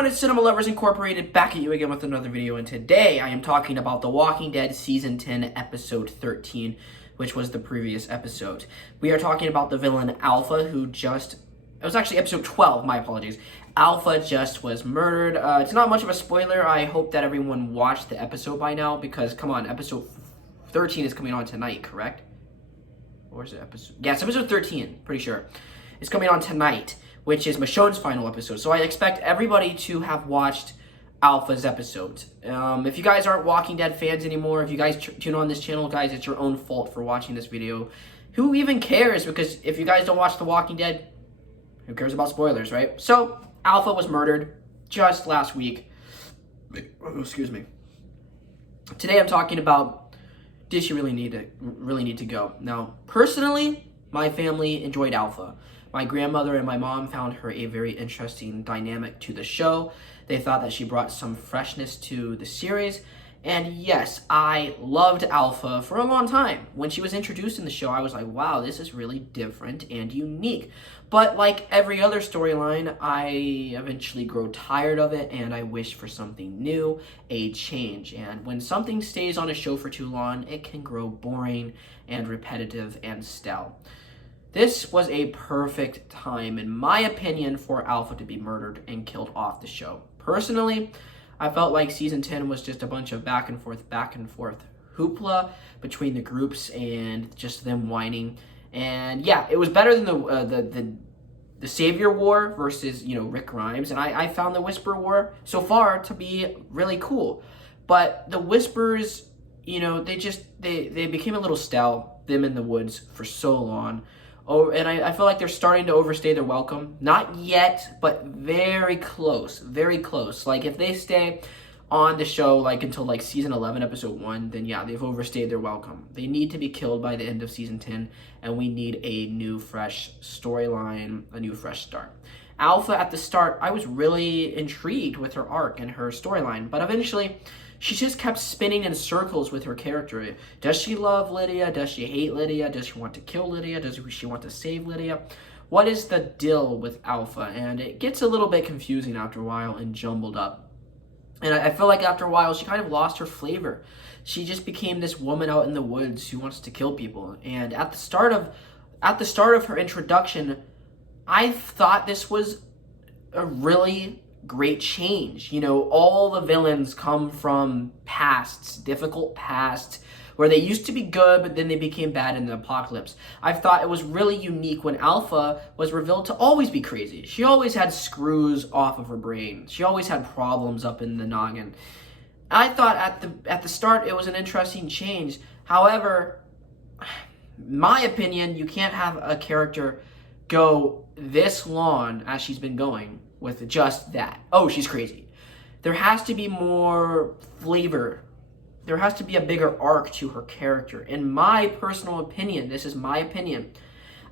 everyone, it's Cinema Lovers Incorporated, back at you again with another video, and today I am talking about The Walking Dead Season 10, Episode 13, which was the previous episode. We are talking about the villain Alpha, it was actually Episode 12, my apologies. Alpha just was murdered. It's not much of a spoiler. I hope that everyone watched the episode by now, because, come on, Episode 13 is coming on tonight, correct? Or is it episode? Yeah, it's Episode 13, pretty sure. It's coming on tonight, which is Michonne's final episode. So I expect everybody to have watched Alpha's episode. If you guys aren't Walking Dead fans anymore, if you guys tune on this channel, guys, it's your own fault for watching this video. Who even cares? Because if you guys don't watch The Walking Dead, who cares about spoilers, right? So, Alpha was murdered just last week. Oh, excuse me. Today I'm talking about, did she really need to go? Now, personally, my family enjoyed Alpha. My grandmother and my mom found her a very interesting dynamic to the show. They thought that she brought some freshness to the series. And yes, I loved Alpha for a long time. When she was introduced in the show, I was like, wow, this is really different and unique. But like every other storyline, I eventually grow tired of it and I wish for something new, a change. And when something stays on a show for too long, it can grow boring and repetitive and stale. This was a perfect time, in my opinion, for Alpha to be murdered and killed off the show. Personally, I felt like Season 10 was just a bunch of back and forth hoopla between the groups and just them whining. And yeah, it was better than the Savior War versus, Rick Grimes. And I found the Whisper War so far to be really cool. But the Whispers, they became a little stale, them in the woods, for so long. Oh, and I feel like they're starting to overstay their welcome. Not yet, but very close, very close. Like, if they stay on the show, like, until, like, Season 11, Episode 1, then, yeah, they've overstayed their welcome. They need to be killed by the end of Season 10, and we need a new, fresh storyline, a new, fresh start. Alpha, at the start, I was really intrigued with her arc and her storyline, but eventually she just kept spinning in circles with her character. Does she love Lydia? Does she hate Lydia? Does she want to kill Lydia? Does she want to save Lydia? What is the deal with Alpha? And it gets a little bit confusing after a while and jumbled up. And I feel like after a while, she kind of lost her flavor. She just became this woman out in the woods who wants to kill people. And at the start of her introduction, I thought this was a really great change. All the villains come from pasts, difficult pasts, where they used to be good, but then they became bad in the apocalypse. I thought it was really unique when Alpha was revealed to always be crazy. She always had screws off of her brain. She always had problems up in the noggin. I thought at the start it was an interesting change. However, my opinion, you can't have a character go this long as she's been going with just that. Oh, she's crazy. There has to be more flavor. There has to be a bigger arc to her character. In my personal opinion, this is my opinion.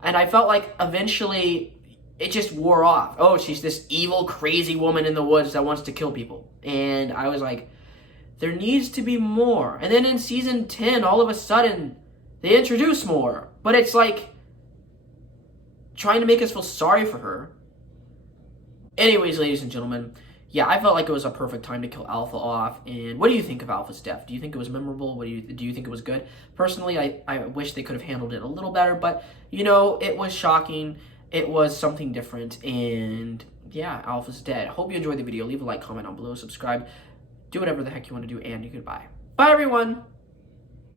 And I felt like eventually it just wore off. Oh, she's this evil, crazy woman in the woods that wants to kill people. And I was like, there needs to be more. And then in Season 10, all of a sudden, they introduce more. But it's like trying to make us feel sorry for her. Anyways, ladies and gentlemen, yeah, I felt like it was a perfect time to kill Alpha off. And what do you think of Alpha's death? Do you think it was memorable? Do you think it was good? Personally, I wish they could have handled it a little better, but, it was shocking. It was something different, and yeah, Alpha's dead. Hope you enjoyed the video. Leave a like, comment down below, subscribe, do whatever the heck you want to do, and goodbye. Bye, everyone!